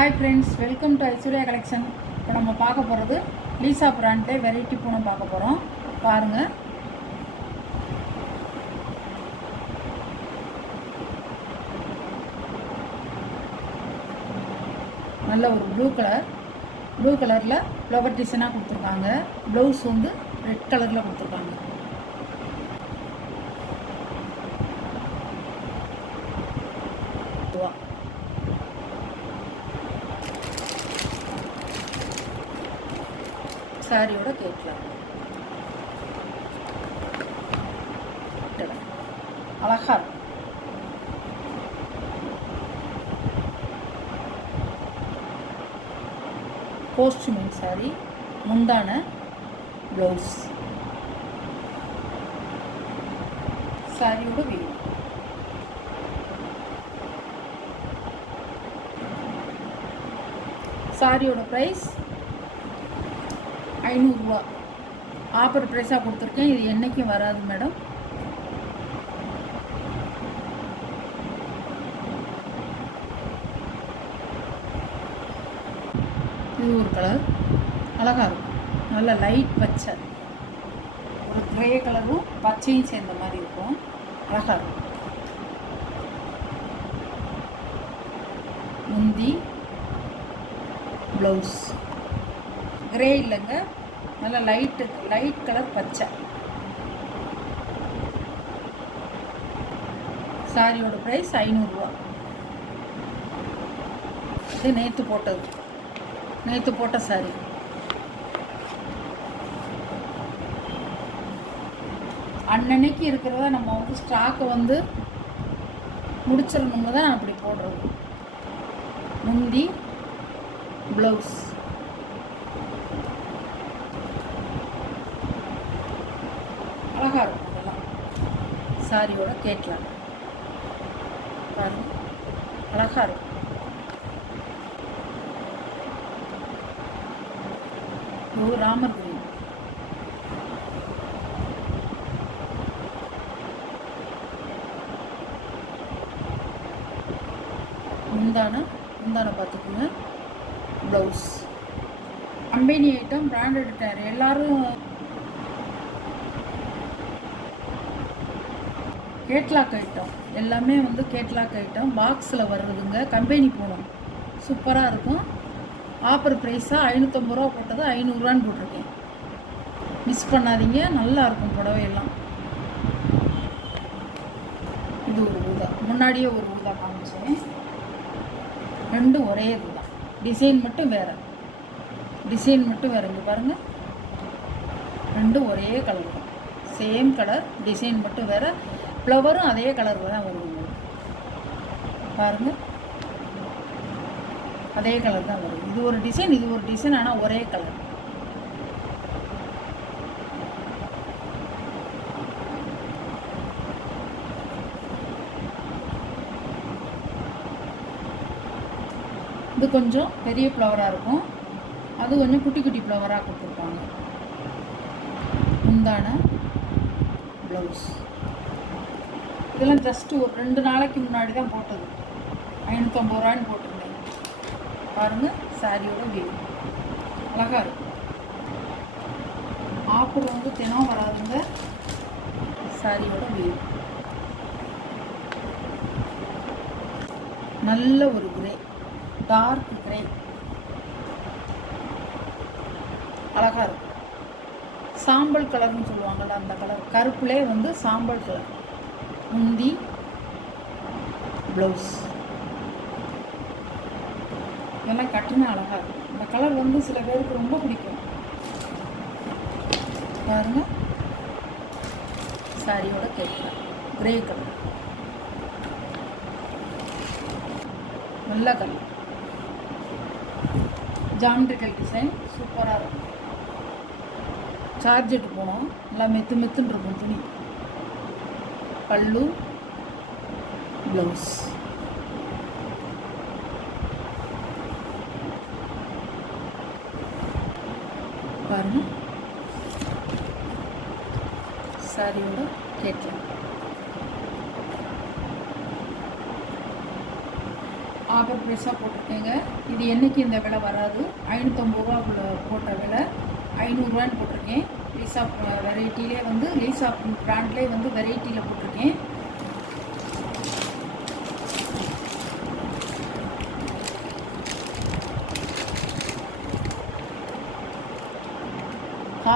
Hi friends, welcome to Aishwarya collection. இப்போ நம்ம பார்க்க போகிறது லீசா பிராண்டில் வெரைட்டி பூனை பார்க்க போகிறோம். பாருங்கள், நல்ல ஒரு ப்ளூ கலரில் ஃப்ளவர் டிசைனாக கொடுத்துருக்காங்க. ப்ளவுஸ் வந்து ரெட் கலரில் கொடுத்துருக்காங்க. சாரியோட கேட்கலாம். அழகா இருக்கும். கோஸ்டியூமிங் சாரி, முந்தான, ப்ளவுஸ். சாரியோட வீடு. சாரியோட ப்ரைஸ் 500 ரூபா. ஆஃபர் ப்ரைஸாக கொடுத்துருக்கேன். இது என்றைக்கும் வராது மேடம். இது ஒரு கலர் அழகாக இருக்கும். நல்ல லைட் பச்சை, ஒரு கிரே கலரும் பச்சையும் சேர்ந்த மாதிரி இருக்கும். அழகாக இருக்கும். முந்தி, ப்ளவுஸ் கிரே இல்லைங்க, நல்ல லைட் கலர் பச்சை. சாரியோட ப்ரைஸ் 500 ரூபா. இது நேற்று போட்ட சாரி. அன்னன்னைக்கு இருக்கிறத நம்ம வந்து ஸ்டாக்கை வந்து முடிச்சிடணுங்க தான் அப்படி போடுறது. முந்தி, ப்ளவுஸ். அழகாக இருக்கும். அதெல்லாம் சாரியோட கேட்கலாம். பாருங்க, அழகாக இருக்கும். ராமர் கிரீன். முந்தான பார்த்துக்குங்க. ப்ளவுஸ். கம்பெனி ஐட்டம், பிராண்டட் டயர். எல்லாரும் கேட்லாக் ஐட்டம், எல்லாமே வந்து கேட்லாக் ஐட்டம் பாக்ஸில் வர்றதுங்க. கம்பெனி போகணும், சூப்பராக இருக்கும். ஆஃபர் ப்ரைஸாக 550 ரூபா போட்டது 500 ரூபான்னு போட்டிருக்கேன். மிஸ் பண்ணாதீங்க, நல்லா இருக்கும் புடவையெல்லாம். இது ஒரு ஊதா. முன்னாடியே ஒரு ஊதா காமிச்சேன். ரெண்டும் ஒரே ஊதா. டிசைன் மட்டும் வேறு. இங்கே பாருங்கள், ரெண்டும் ஒரே கலர் தான். சேம் கலர், டிசைன் மட்டும் வேறு. ஃப்ளவரும் அதே கலரில் தான் வருது. பாருங்கள், அதே கலர் தான் வருது. இது ஒரு டிசைன், ஆனால் ஒரே கலர். இது கொஞ்சம் பெரிய ஃப்ளவராக இருக்கும், அது கொஞ்சம் குட்டி குட்டி ஃப்ளவராக கொடுத்துருப்பாங்க. முந்தான, ப்ளவுஸ். இதெல்லாம் ஜஸ்ட்டு ஒரு 2 நாளைக்கு முன்னாடி தான் போட்டது. 550 ரூபான்னு போட்டிருந்தேன். பாருங்கள், சாரியோட வியூ அழகாக இருக்கும். ஆஃபர் வந்து தினம் வராதுங்க. சாரியோட வியூ நல்ல ஒரு கிரே, டார்க் கிரே, அழகாக இருக்கும். சாம்பல் கலர்னு சொல்லுவாங்கள்ல, அந்த கலர். கருப்புலே வந்து சாம்பல் கலர். முந்தி, ப்ளவுஸ். இதெல்லாம் கட்டினா அழகாக இருக்கும். இந்த கலர் வந்து சில பேருக்கு ரொம்ப பிடிக்கும். பாருங்கள், சாரியோட கேட்கலாம். கிரே கலர், நல்ல கலர். ஜாமெட்ரிக்கல் டிசைன் சூப்பராக இருக்கும். சார்ஜெட்டு போனோம், நல்லா மெத்துன்னு இருக்கும் துணி. பல்லு, ப்ளவுஸ். பாருங்கள், சாரியோட கேட்கலாம். ஆஃபர் ப்ரைஸாக போட்டிருக்கேங்க. இது என்றைக்கு இந்த விலை வராது. 550 ரூபாக்குள்ள போட்ட விலை 500 போட்டிருக்கேன். லீசா வெரைட்டிலே வந்து லீசா பிராண்ட்லேயே வந்து வெரைட்டியில் போட்டிருக்கேன்.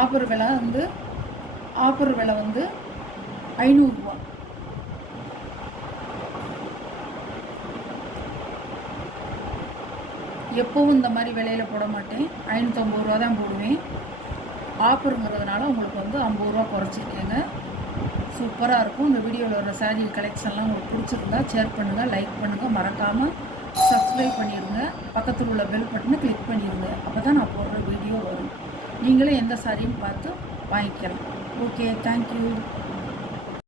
ஆஃபர் விலை வந்து 500 ரூபா. எப்போவும் இந்த மாதிரி விலையில் போட மாட்டேன். 550 ரூபா தான் போடுவேன். ஆஃபருங்கிறதுனால உங்களுக்கு வந்து 50 ரூபா குறைச்சிருக்கேங்க. சூப்பராக இருக்கும். இந்த வீடியோவில் வர சாரீ கலெக்ஷன்லாம் உங்களுக்கு பிடிச்சிருந்தா ஷேர் பண்ணுங்கள், லைக் பண்ணுங்கள், மறக்காமல் சப்ஸ்கிரைப் பண்ணிடுங்க. பக்கத்தில் உள்ள பெல் பட்டனை கிளிக் பண்ணிடுங்க. அப்போ தான் நான் போடுற வீடியோ வரும். நீங்களே எந்த சாரின்னு பார்த்து வாங்கிக்கலாம். Okay, thank you.